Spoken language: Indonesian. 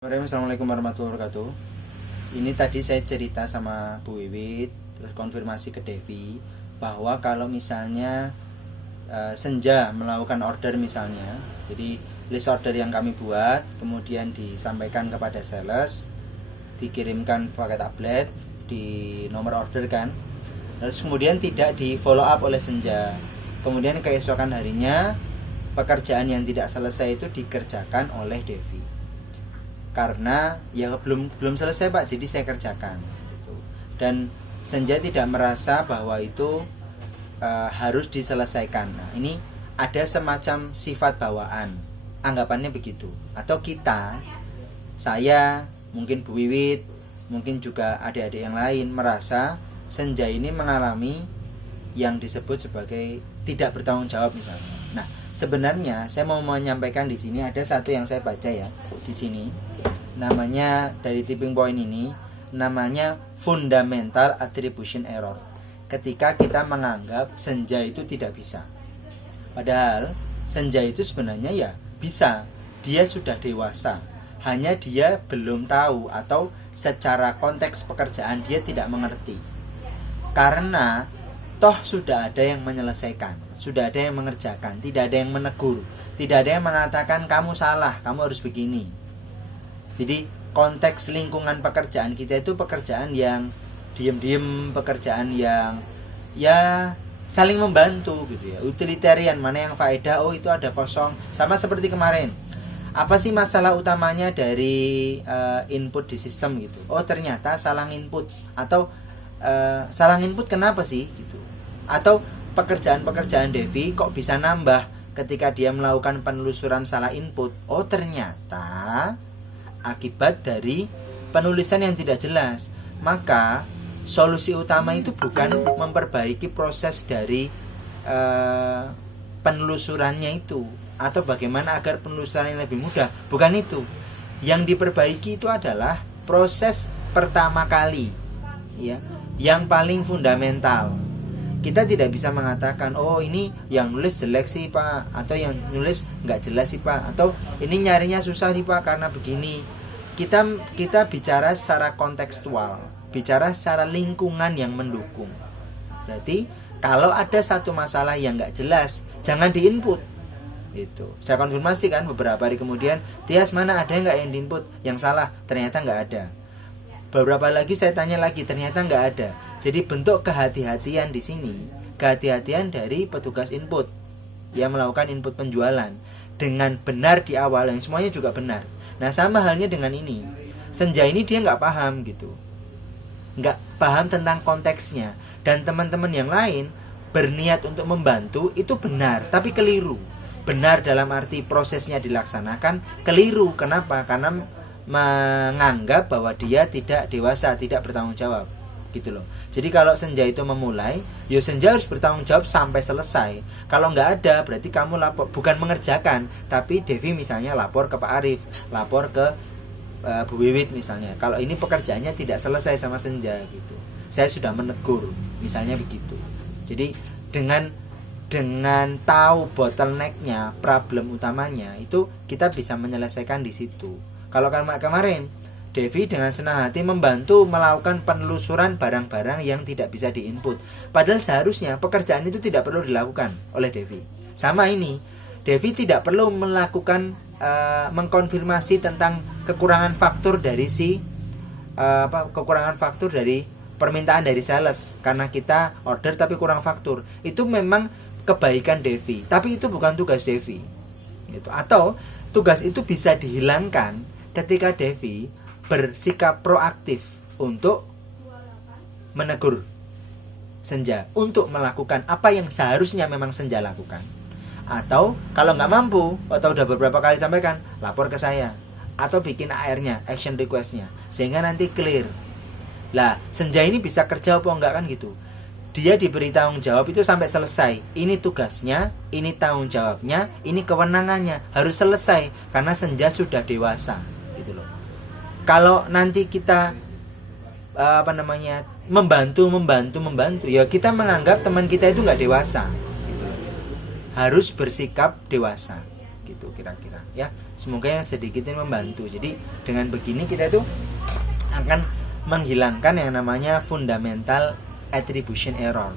Assalamualaikum warahmatullahi wabarakatuh. Ini tadi saya cerita sama Bu Wiwit, terus konfirmasi ke Devi bahwa kalau misalnya Senja melakukan order misalnya, jadi list order yang kami buat kemudian disampaikan kepada sales, dikirimkan pakai tablet di nomor order kan, terus kemudian tidak di follow up oleh Senja, kemudian keesokan harinya pekerjaan yang tidak selesai itu dikerjakan oleh Devi. Karena ya belum selesai Pak, jadi saya kerjakan gitu. Dan Senja tidak merasa bahwa itu harus diselesaikan. Nah, ini ada semacam sifat bawaan, anggapannya begitu. Atau kita, saya, mungkin Bu Wiwit, mungkin juga adik-adik yang lain merasa Senja ini mengalami yang disebut sebagai tidak bertanggung jawab misalnya. Nah, sebenarnya saya mau menyampaikan di sini ada satu yang saya baca ya di sini. Namanya dari tipping point ini namanya fundamental attribution error. Ketika kita menganggap Senja itu tidak bisa. Padahal Senja itu sebenarnya ya bisa. Dia sudah dewasa. Hanya dia belum tahu atau secara konteks pekerjaan dia tidak mengerti. Karena toh sudah ada yang menyelesaikan, sudah ada yang mengerjakan, tidak ada yang menegur, tidak ada yang mengatakan kamu salah, kamu harus begini. Jadi konteks lingkungan pekerjaan kita itu pekerjaan yang diem-diem, pekerjaan yang ya saling membantu gitu ya, utilitarian, mana yang faedah, oh itu ada kosong. Sama seperti kemarin, apa sih masalah utamanya dari input di sistem gitu, oh ternyata salah input. Atau salah input kenapa sih gitu. Atau pekerjaan-pekerjaan Devi kok bisa nambah ketika dia melakukan penelusuran salah input, oh ternyata akibat dari penulisan yang tidak jelas. Maka solusi utama itu bukan memperbaiki proses dari penelusurannya itu atau bagaimana agar penelusuran yang lebih mudah, bukan itu. Yang diperbaiki itu adalah proses pertama kali ya, yang paling fundamental. Kita tidak bisa mengatakan oh ini yang nulis jelek sih Pak, atau yang nulis nggak jelas sih Pak, atau ini nyarinya susah sih Pak karena begini. Kita bicara secara kontekstual, bicara secara lingkungan yang mendukung. Berarti kalau ada satu masalah yang nggak jelas, jangan diinput. Itu saya konfirmasi kan beberapa hari kemudian, Tias mana ada nggak yang diinput yang salah? Ternyata nggak ada. Beberapa lagi saya tanya lagi, ternyata nggak ada. Jadi bentuk kehati-hatian di sini, kehati-hatian dari petugas input yang melakukan input penjualan dengan benar di awal, yang semuanya juga benar. Nah sama halnya dengan ini, Senja ini dia nggak paham gitu, nggak paham tentang konteksnya, dan teman-teman yang lain berniat untuk membantu itu benar, tapi keliru. Benar dalam arti prosesnya dilaksanakan, keliru. Kenapa? Karena menganggap bahwa dia tidak dewasa, tidak bertanggung jawab gitu loh. Jadi kalau Senja itu memulai, ya Senja harus bertanggung jawab sampai selesai. Kalau nggak ada, berarti kamu lapor, bukan mengerjakan, tapi Devi misalnya lapor ke Pak Arif, lapor ke Bu Wiwit misalnya. Kalau ini pekerjaannya tidak selesai sama Senja gitu, saya sudah menegur, misalnya begitu. Jadi dengan tahu bottlenecknya, problem utamanya, itu kita bisa menyelesaikan di situ. Kalau kemarin Devi dengan senang hati membantu melakukan penelusuran barang-barang yang tidak bisa diinput. Padahal seharusnya pekerjaan itu tidak perlu dilakukan oleh Devi. Sama ini, Devi tidak perlu melakukan mengkonfirmasi tentang kekurangan faktur dari kekurangan faktur dari permintaan dari sales karena kita order tapi kurang faktur. Itu memang kebaikan Devi, tapi itu bukan tugas Devi. Gitu. Atau tugas itu bisa dihilangkan ketika Devi bersikap proaktif untuk menegur Senja untuk melakukan apa yang seharusnya memang Senja lakukan. Atau kalau nggak mampu atau udah beberapa kali sampaikan, lapor ke saya atau bikin AR-nya, action request-nya, sehingga nanti clear. Lah Senja ini bisa kerja apa enggak kan gitu. Dia diberi tanggung jawab itu sampai selesai. Ini tugasnya, ini tanggung jawabnya, ini kewenangannya, harus selesai karena Senja sudah dewasa gitu loh. Kalau nanti kita membantu, ya kita menganggap teman kita itu nggak dewasa gitu. Harus bersikap dewasa gitu kira-kira ya. Semoga yang sedikit ini membantu. Jadi dengan begini kita tuh akan menghilangkan yang namanya fundamental attribution error.